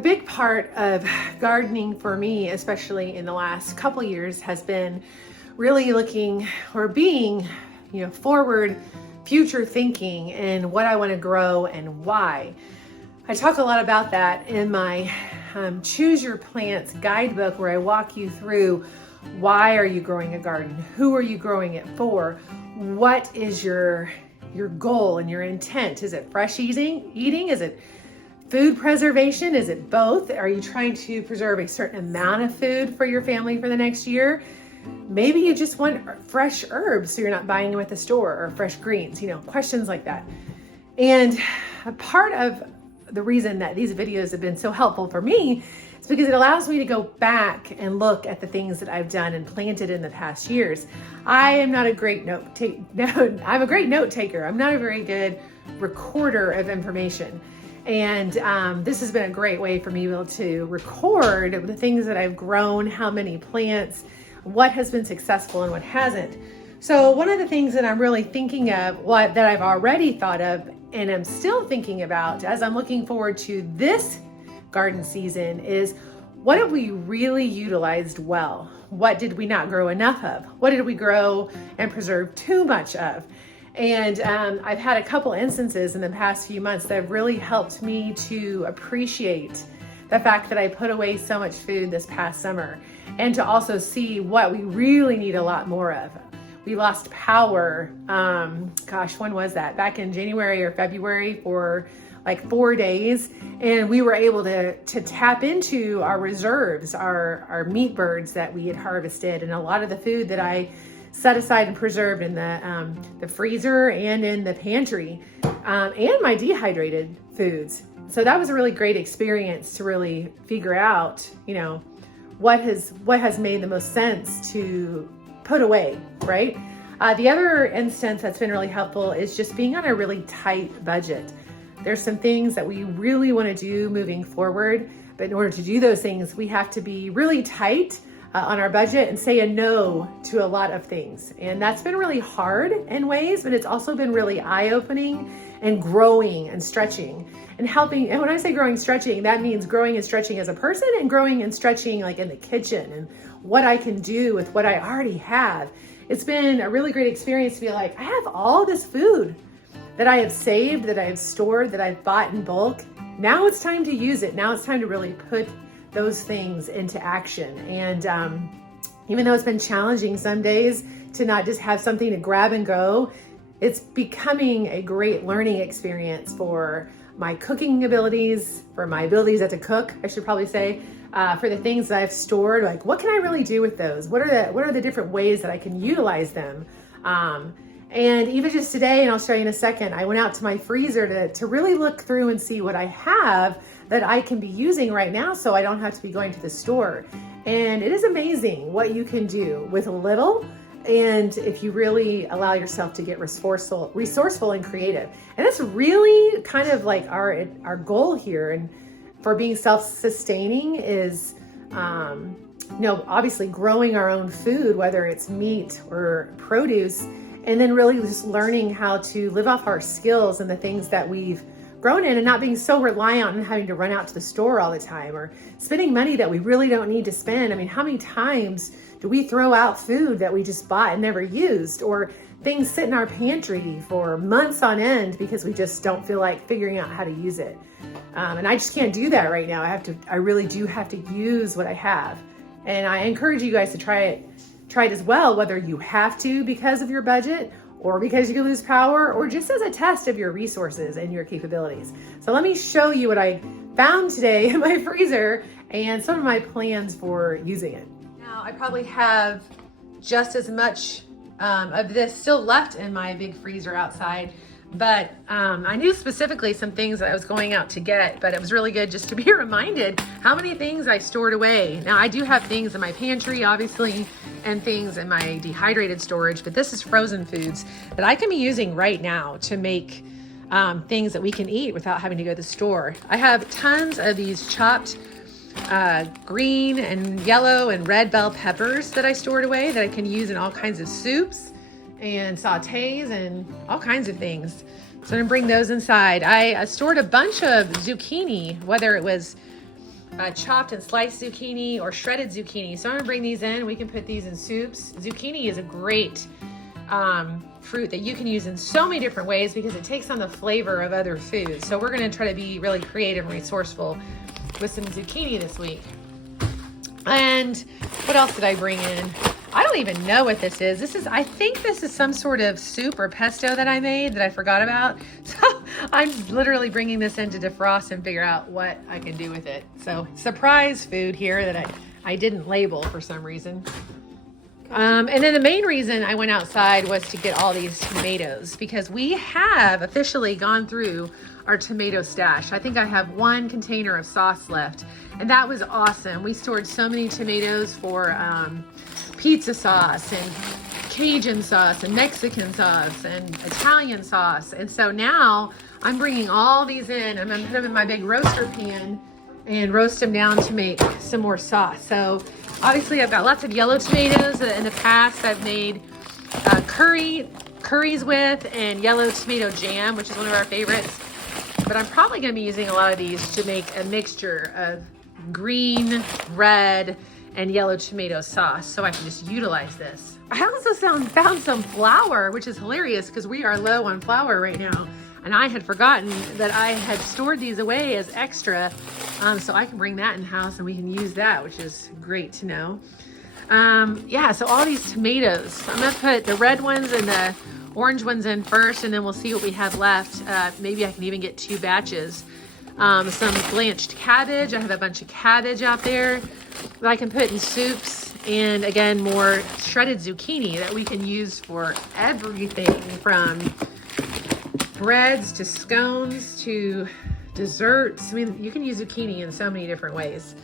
A big part of gardening for me, especially in the last couple years, has been really looking or being, forward, future thinking and what I want to grow and why. I talk a lot about that in my Choose Your Plants guidebook, where I walk you through why are you growing a garden? Who are you growing it for? What is your goal and your intent? Is it fresh eating? Is it food preservation? Is it both? Are you trying to preserve a certain amount of food for your family for the next year? Maybe you just want fresh herbs so you're not buying them at the store, or fresh greens, questions like that. And a part of the reason that these videos have been so helpful for me is because it allows me to go back and look at the things that I've done and planted in the past years. I am not a great I'm a great note taker. I'm not a very good recorder of information. And this has been a great way for me to be able to record the things that I've grown, how many plants, what has been successful and what hasn't. So one of the things that I'm really thinking of, that I've already thought of and I'm still thinking about as I'm looking forward to this garden season, is what have we really utilized well? What did we not grow enough of? What did we grow and preserve too much of? And I've had a couple instances in the past few months that have really helped me to appreciate the fact that I put away so much food this past summer, and to also see what we really need a lot more of. We lost power, when was that? Back in January or February for like 4 days. And we were able to tap into our reserves, our meat birds that we had harvested, and a lot of the food that I set aside and preserved in the freezer and in the pantry, and my dehydrated foods. So that was a really great experience to really figure out, what has made the most sense to put away, right? The other instance that's been really helpful is just being on a really tight budget. There's some things that we really want to do moving forward, but in order to do those things, we have to be really tight on our budget and say a no to a lot of things. And that's been really hard in ways, but it's also been really eye-opening and growing and stretching and helping. And when I say growing, stretching, that means growing and stretching as a person, and growing and stretching like in the kitchen and what I can do with what I already have. It's been a really great experience to be like, I have all this food that I have saved, that I have stored, that I've bought in bulk. Now it's time to use it. Now it's time to really put those things into action. And even though it's been challenging some days to not just have something to grab and go, it's becoming a great learning experience for my cooking abilities, for my abilities as a cook, I should probably say, for the things that I've stored. Like, what can I really do with those? What are the different ways that I can utilize them? And even just today, and I'll show you in a second, I went out to my freezer to really look through and see what I have that I can be using right now, so I don't have to be going to the store. And it is amazing what you can do with little, and if you really allow yourself to get resourceful and creative. And that's really kind of like our goal here. And for being self-sustaining is, obviously growing our own food, whether it's meat or produce, and then really just learning how to live off our skills and the things that we've grown in, and not being so reliant on having to run out to the store all the time, or spending money that we really don't need to spend. I mean, how many times do we throw out food that we just bought and never used, or things sit in our pantry for months on end because we just don't feel like figuring out how to use it? And I just can't do that right now. I really do have to use what I have. And I encourage you guys to try it as well, whether you have to because of your budget, or because you can lose power, or just as a test of your resources and your capabilities. So let me show you what I found today in my freezer and some of my plans for using it. Now, I probably have just as much of this still left in my big freezer outside, but I knew specifically some things that I was going out to get, but it was really good just to be reminded how many things I stored away. Now, I do have things in my pantry, obviously, and things in my dehydrated storage, but this is frozen foods that I can be using right now to make things that we can eat without having to go to the store. I have tons of these chopped green and yellow and red bell peppers that I stored away that I can use in all kinds of soups and sautés and all kinds of things. So I'm gonna bring those inside. I stored a bunch of zucchini, whether it was chopped and sliced zucchini or shredded zucchini. So I'm gonna bring these in. We can put these in soups. Zucchini is a great fruit that you can use in so many different ways because it takes on the flavor of other foods. So we're gonna try to be really creative and resourceful with some zucchini this week. And what else did I bring in? I don't even know what this is. I think this is some sort of soup or pesto that I made that I forgot about. So I'm literally bringing this in to defrost and figure out what I can do with it. So surprise food here that I didn't label for some reason. And then the main reason I went outside was to get all these tomatoes because we have officially gone through our tomato stash. I think I have one container of sauce left, and that was awesome. We stored so many tomatoes for pizza sauce and Cajun sauce and Mexican sauce and Italian sauce. And so now I'm bringing all these in. I'm gonna put them in my big roaster pan and roast them down to make some more sauce. So obviously I've got lots of yellow tomatoes that in the past I've made curries with, and yellow tomato jam, which is one of our favorites. But I'm probably gonna be using a lot of these to make a mixture of green, red, and yellow tomato sauce so I can just utilize this. I also found some flour, which is hilarious because we are low on flour right now. And I had forgotten that I had stored these away as extra. So I can bring that in house and we can use that, which is great to know. Yeah, so all these tomatoes, I'm gonna put the red ones and the orange ones in first, and then we'll see what we have left. Maybe I can even get 2 batches. Some blanched cabbage. I have a bunch of cabbage out there that I can put in soups. And again, more shredded zucchini that we can use for everything from breads to scones to desserts. I mean, you can use zucchini in so many different ways.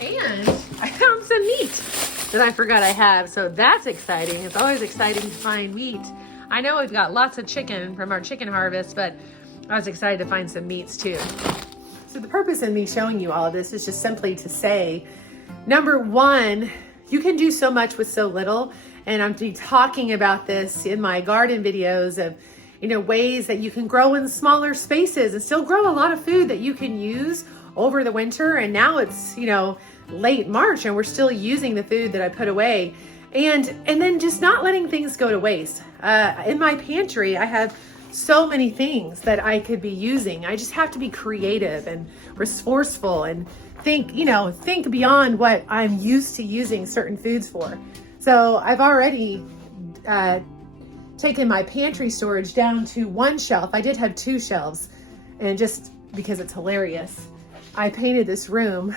And I found some meat that I forgot I have, so that's exciting. It's always exciting to find meat. I know we've got lots of chicken from our chicken harvest, but I was excited to find some meats too. So the purpose in me showing you all of this is just simply to say, number one, you can do so much with so little. And I'm talking about this in my garden videos of, ways that you can grow in smaller spaces and still grow a lot of food that you can use over the winter. And now it's, late March and we're still using the food that I put away. And then just not letting things go to waste. In my pantry, I have so many things that I could be using. I just have to be creative and resourceful and think beyond what I'm used to using certain foods for. So I've already taken my pantry storage down to 1 shelf. I did have 2 shelves, and just because it's hilarious, I painted this room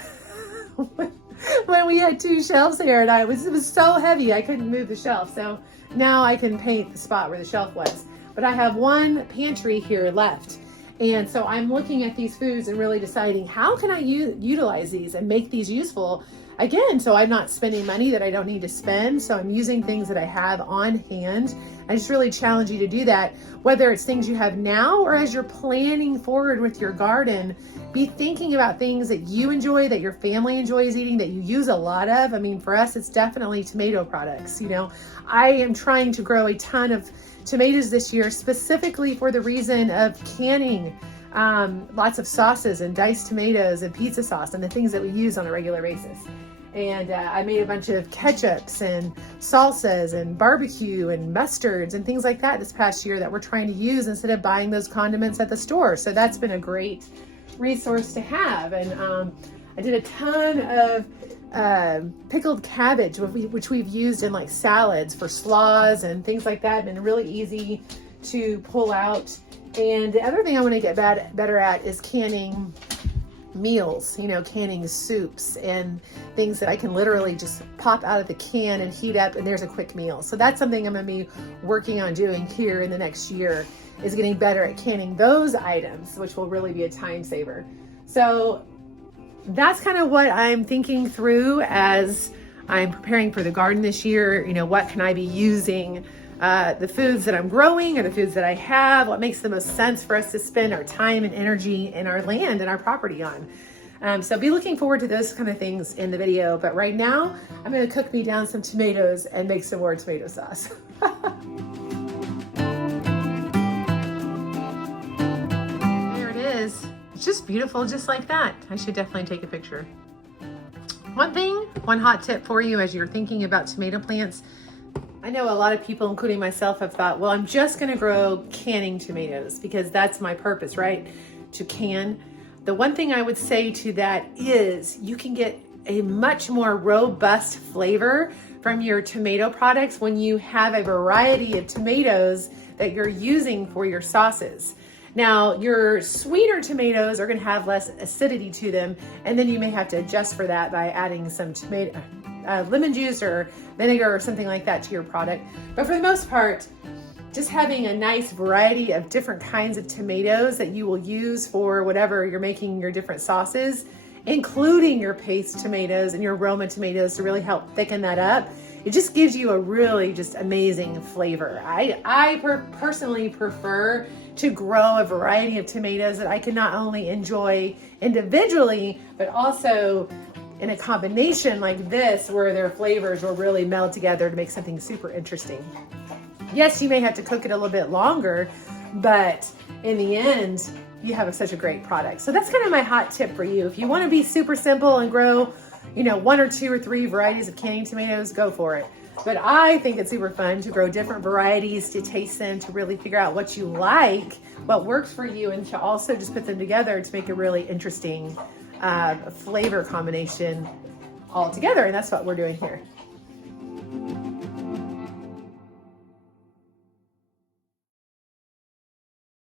when we had 2 shelves here, and it was so heavy I couldn't move the shelf. So now I can paint the spot where the shelf was. But I have 1 pantry here left. And so I'm looking at these foods and really deciding how can I utilize these and make these useful again, so I'm not spending money that I don't need to spend. So I'm using things that I have on hand. I just really challenge you to do that, whether it's things you have now or as you're planning forward with your garden. Be thinking about things that you enjoy, that your family enjoys eating, that you use a lot of. I mean, for us, it's definitely tomato products. I am trying to grow a ton of tomatoes this year, specifically for the reason of canning lots of sauces and diced tomatoes and pizza sauce and the things that we use on a regular basis. And I made a bunch of ketchups and salsas and barbecue and mustards and things like that this past year that we're trying to use instead of buying those condiments at the store. So that's been a great resource to have. And I did a ton of pickled cabbage, which we've used in like salads for slaws and things like that. Been really easy to pull out. And the other thing I want to get better at is canning meals, canning soups and things that I can literally just pop out of the can and heat up, and there's a quick meal. So that's something I'm going to be working on doing here in the next year, is getting better at canning those items, which will really be a time saver. So that's kind of what I'm thinking through as I'm preparing for the garden this year. What can I be using? The foods that I'm growing or the foods that I have, what makes the most sense for us to spend our time and energy in our land and our property on. So be looking forward to those kind of things in the video. But right now, I'm going to cook me down some tomatoes and make some more tomato sauce. beautiful just like that. I should definitely take a picture. One hot tip for you as you're thinking about tomato plants. I know a lot of people, including myself, have thought, well, I'm just going to grow canning tomatoes because that's my purpose, right? To can. The one thing I would say to that is you can get a much more robust flavor from your tomato products when you have a variety of tomatoes that you're using for your sauces. Now, your sweeter tomatoes are going to have less acidity to them, and then you may have to adjust for that by adding some lemon juice or vinegar or something like that to your product. But for the most part, just having a nice variety of different kinds of tomatoes that you will use for whatever you're making your different sauces, including your paste tomatoes and your Roma tomatoes to really help thicken that up. It just gives you a really just amazing flavor. I personally prefer to grow a variety of tomatoes that I can not only enjoy individually, but also in a combination like this where their flavors will really meld together to make something super interesting. Yes, you may have to cook it a little bit longer, but in the end, you have such a great product. So that's kind of my hot tip for you. If you want to be super simple and grow, 1 or 2 or 3 varieties of canning tomatoes, go for it. But I think it's super fun to grow different varieties, to taste them, to really figure out what you like, what works for you, and to also just put them together to make a really interesting flavor combination all together. And that's what we're doing here.